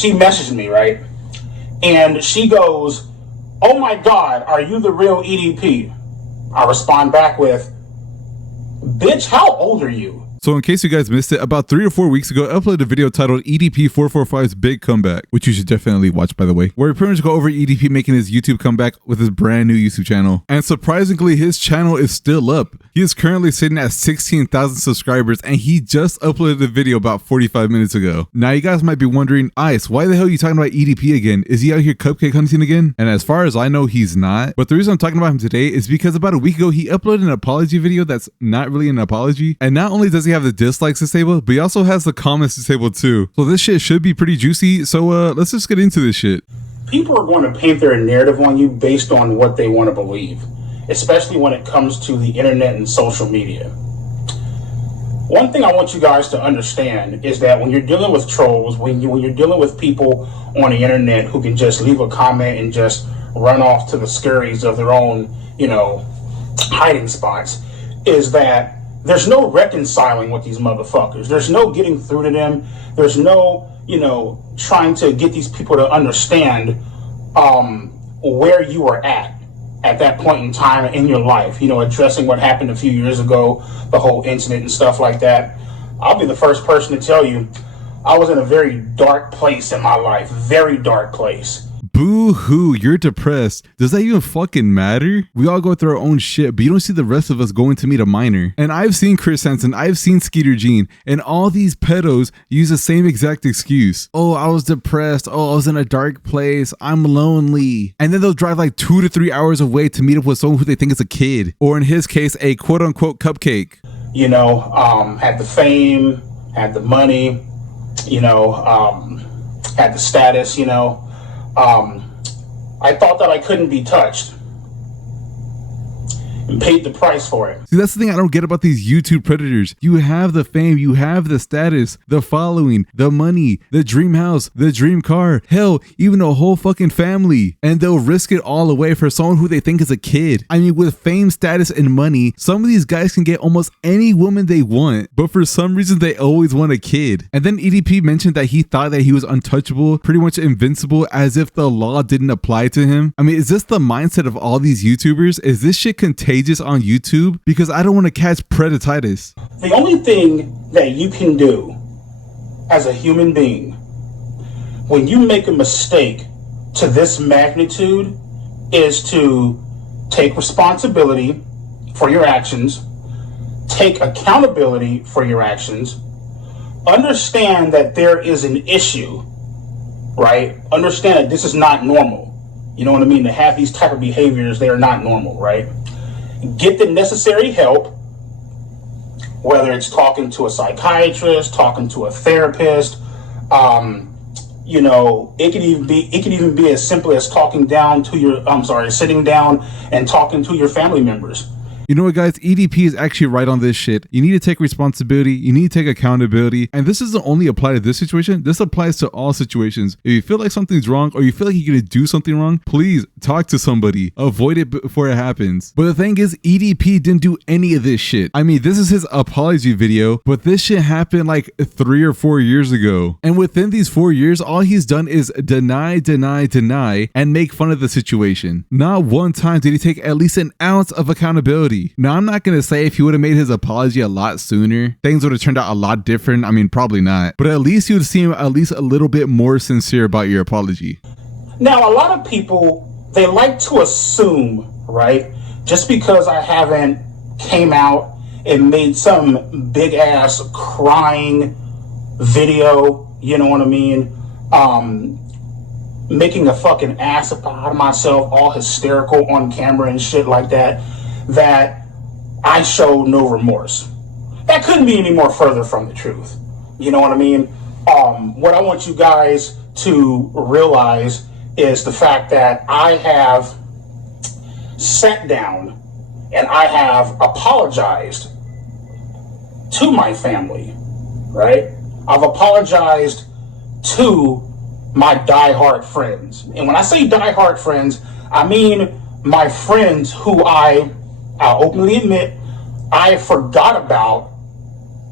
she messaged me, right? And she goes, "Oh my God, are you the real EDP?" I respond back with, "Bitch, how old are you?" So in case you guys missed it, about 3 or 4 weeks ago, I uploaded a video titled EDP445's Big Comeback, which you should definitely watch, by the way, where we pretty much go over EDP making his YouTube comeback with his brand new YouTube channel. And surprisingly, his channel is still up. He is currently sitting at 16,000 subscribers, and he just uploaded a video about 45 minutes ago. Now you guys might be wondering, Ice, why the hell are you talking about EDP again? Is he out here cupcake hunting again? And as far as I know, he's not. But the reason I'm talking about him today is because about a week ago, he uploaded an apology video that's not really an apology. And not only does he have the dislikes disabled, but he also has the comments disabled too. So this shit should be pretty juicy. So let's just get into this shit. People are going to paint their narrative on you based on what they want to believe, especially when it comes to the internet and social media. One thing I want you guys to understand is that when you're dealing with trolls, when you're dealing with people on the internet who can just leave a comment and just run off to the scurries of their own, hiding spots, is that there's no reconciling with these motherfuckers. There's no getting through to them. There's no, trying to get these people to understand where you were at that point in time in your life. Addressing what happened a few years ago, the whole incident and stuff like that. I'll be the first person to tell you, I was in a very dark place in my life. Very dark place. Boo-hoo, you're depressed. Does that even fucking matter? We all go through our own shit, but you don't see the rest of us going to meet a minor. And I've seen Chris Hansen, I've seen Skeeter Jean, and all these pedos use the same exact excuse. Oh, I was depressed. Oh, I was in a dark place. I'm lonely. And then they'll drive like 2 to 3 hours away to meet up with someone who they think is a kid. Or in his case, a quote-unquote cupcake. Had the fame, had the money, had the status, I thought that I couldn't be touched and paid the price for it. See, that's the thing I don't get about these YouTube predators. You have the fame, you have the status, the following, the money, the dream house, the dream car, hell, even a whole fucking family. And they'll risk it all away for someone who they think is a kid. I mean, with fame, status, and money, some of these guys can get almost any woman they want, but for some reason they always want a kid. And then EDP mentioned that he thought that he was untouchable, pretty much invincible, as if the law didn't apply to him. I mean, is this the mindset of all these YouTubers? Is this shit contagious on YouTube? Because I don't want to catch predatitis. The only thing that you can do as a human being when you make a mistake to this magnitude is to take responsibility for your actions, take accountability for your actions, understand that there is an issue, right? Understand that this is not normal. You know what I mean? To have these type of behaviors, they are not normal, right? Get the necessary help, whether it's talking to a psychiatrist, talking to a therapist. It can even be as simple as sitting down and talking to your family members. You know what, guys? EDP is actually right on this shit. You need to take responsibility. You need to take accountability. And this doesn't only apply to this situation. This applies to all situations. If you feel like something's wrong or you feel like you're going to do something wrong, please talk to somebody. Avoid it before it happens. But the thing is, EDP didn't do any of this shit. I mean, this is his apology video, but this shit happened like 3 or 4 years ago. And within these 4 years, all he's done is deny, and make fun of the situation. Not one time did he take at least an ounce of accountability. Now, I'm not going to say if he would have made his apology a lot sooner, things would have turned out a lot different. I mean, probably not. But at least you would seem at least a little bit more sincere about your apology. Now, a lot of people, they like to assume, right? Just because I haven't came out and made some big ass crying video, you know what I mean? Making a fucking ass out of myself, all hysterical on camera and shit like that, that I showed no remorse. That couldn't be any more further from the truth. You know what I mean? What I want you guys to realize is the fact that I have sat down and I have apologized to my family, right? I've apologized to my diehard friends. And when I say diehard friends, I mean my friends who I'll openly admit I forgot about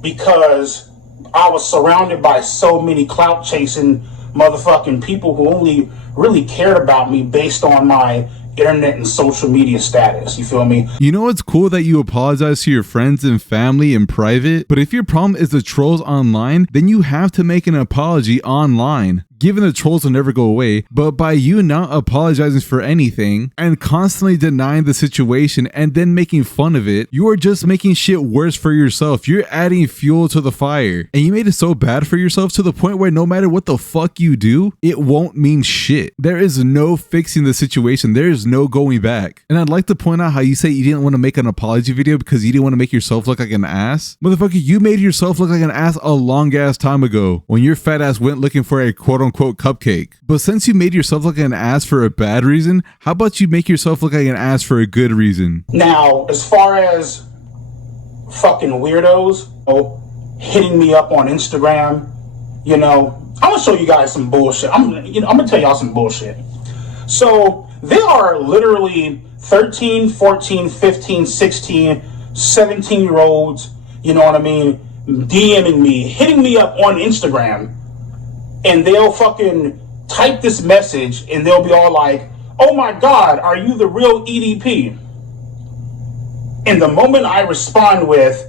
because I was surrounded by so many clout chasing motherfucking people who only really cared about me based on my internet and social media status. You feel me? You know, it's cool that you apologize to your friends and family in private, but if your problem is the trolls online, then you have to make an apology online. Given the trolls will never go away, but by you not apologizing for anything and constantly denying the situation and then making fun of it, you are just making shit worse for yourself. You're adding fuel to the fire. And you made it so bad for yourself to the point where no matter what the fuck you do, it won't mean shit. There is no fixing the situation. There is no going back. And I'd like to point out how you say you didn't want to make an apology video because you didn't want to make yourself look like an ass. Motherfucker, you made yourself look like an ass a long ass time ago when your fat ass went looking for a quote unquote cupcake. But since you made yourself look like an ass for a bad reason, how about you make yourself look like an ass for a good reason? Now, as far as fucking weirdos hitting me up on Instagram, I'm gonna show you guys some bullshit. I'm gonna tell y'all some bullshit. So there are literally 13, 14, 15, 16, 17-year-olds, DMing me, hitting me up on Instagram, and they'll fucking type this message and they'll be all like, "Oh my God, are you the real EDP?" And the moment I respond with,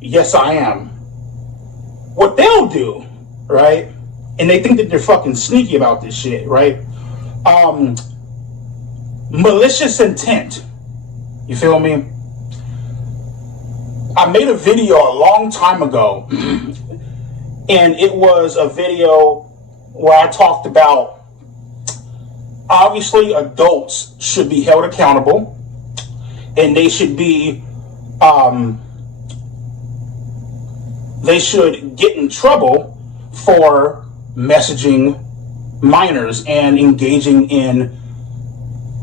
"Yes, I am," what they'll do, right? And they think that they're fucking sneaky about this shit, right? Malicious intent. You feel me? I made a video a long time ago, and it was a video where I talked about, obviously adults should be held accountable, and they should be, they should get in trouble for messaging minors and engaging in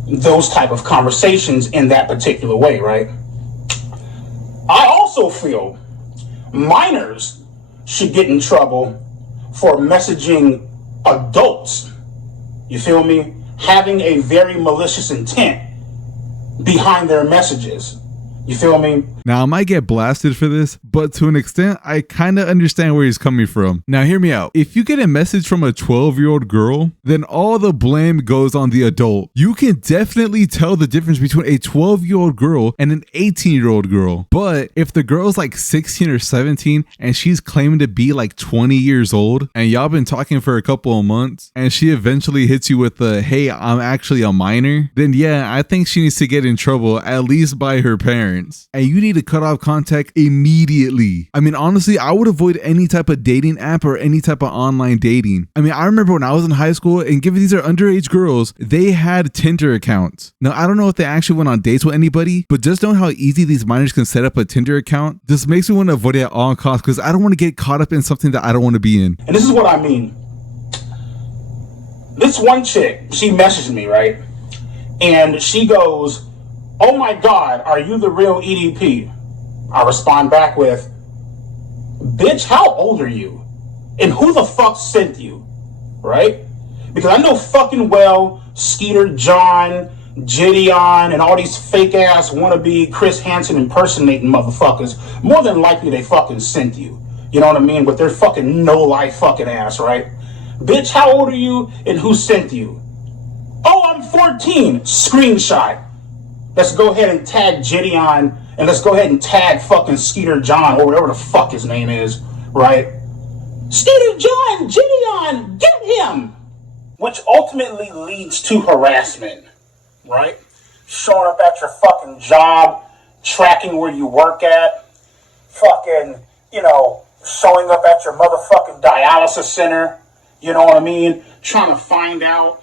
those type of conversations in that particular way, right? I also feel minors should get in trouble for messaging adults, you feel me, having a very malicious intent behind their messages. You feel me? Now, I might get blasted for this, but to an extent, I kind of understand where he's coming from. Now, hear me out. If you get a message from a 12-year-old girl, then all the blame goes on the adult. You can definitely tell the difference between a 12-year-old girl and an 18-year-old girl. But if the girl's like 16 or 17 and she's claiming to be like 20 years old and y'all been talking for a couple of months and she eventually hits you with the, "Hey, I'm actually a minor," then yeah, I think she needs to get in trouble, at least by her parents. And you need to cut off contact immediately. I mean, honestly, I would avoid any type of dating app or any type of online dating. I mean, I remember when I was in high school, and given these are underage girls, they had Tinder accounts. Now, I don't know if they actually went on dates with anybody, but just knowing how easy these minors can set up a Tinder account just makes me want to avoid it at all costs because I don't want to get caught up in something that I don't want to be in. And this is what I mean. This one chick, she messaged me, right? And she goes, "Oh my God, are you the real EDP?" I respond back with, "Bitch, how old are you? And who the fuck sent you?" Right? Because I know fucking well Skeeter John, Gideon, and all these fake ass wannabe Chris Hansen impersonating motherfuckers, more than likely they fucking sent you. You know what I mean? With their fucking no life fucking ass, right? "Bitch, how old are you and who sent you?" "Oh, I'm 14. Screenshot. Let's go ahead and tag Gideon, and let's go ahead and tag fucking Skeeter John, or whatever the fuck his name is, right? "Skeeter John, Gideon, get him!" Which ultimately leads to harassment, right? Showing up at your fucking job, tracking where you work at, fucking, showing up at your motherfucking dialysis center, you know what I mean? Trying to find out,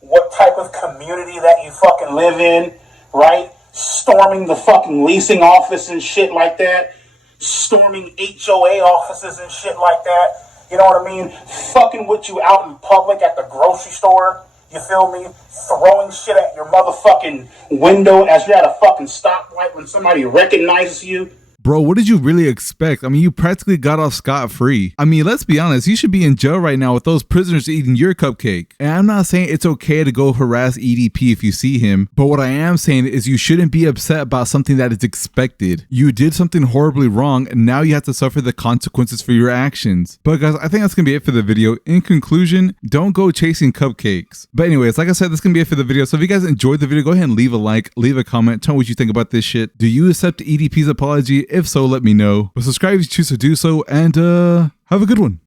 what type of community that you fucking live in, right? Storming the fucking leasing office and shit like that. Storming HOA offices and shit like that. You know what I mean? Fucking with you out in public at the grocery store. You feel me? Throwing shit at your motherfucking window as you're at a fucking stoplight when somebody recognizes you. Bro, what did you really expect? I mean, you practically got off scot-free. I mean, let's be honest, you should be in jail right now with those prisoners eating your cupcake. And I'm not saying it's okay to go harass EDP if you see him, but what I am saying is you shouldn't be upset about something that is expected. You did something horribly wrong, and now you have to suffer the consequences for your actions. But guys, I think that's gonna be it for the video. In conclusion, don't go chasing cupcakes. But anyways, like I said, that's gonna be it for the video. So if you guys enjoyed the video, go ahead and leave a like, leave a comment, tell me what you think about this shit. Do you accept EDP's apology? If so, let me know. But subscribe if you choose to do so, and have a good one.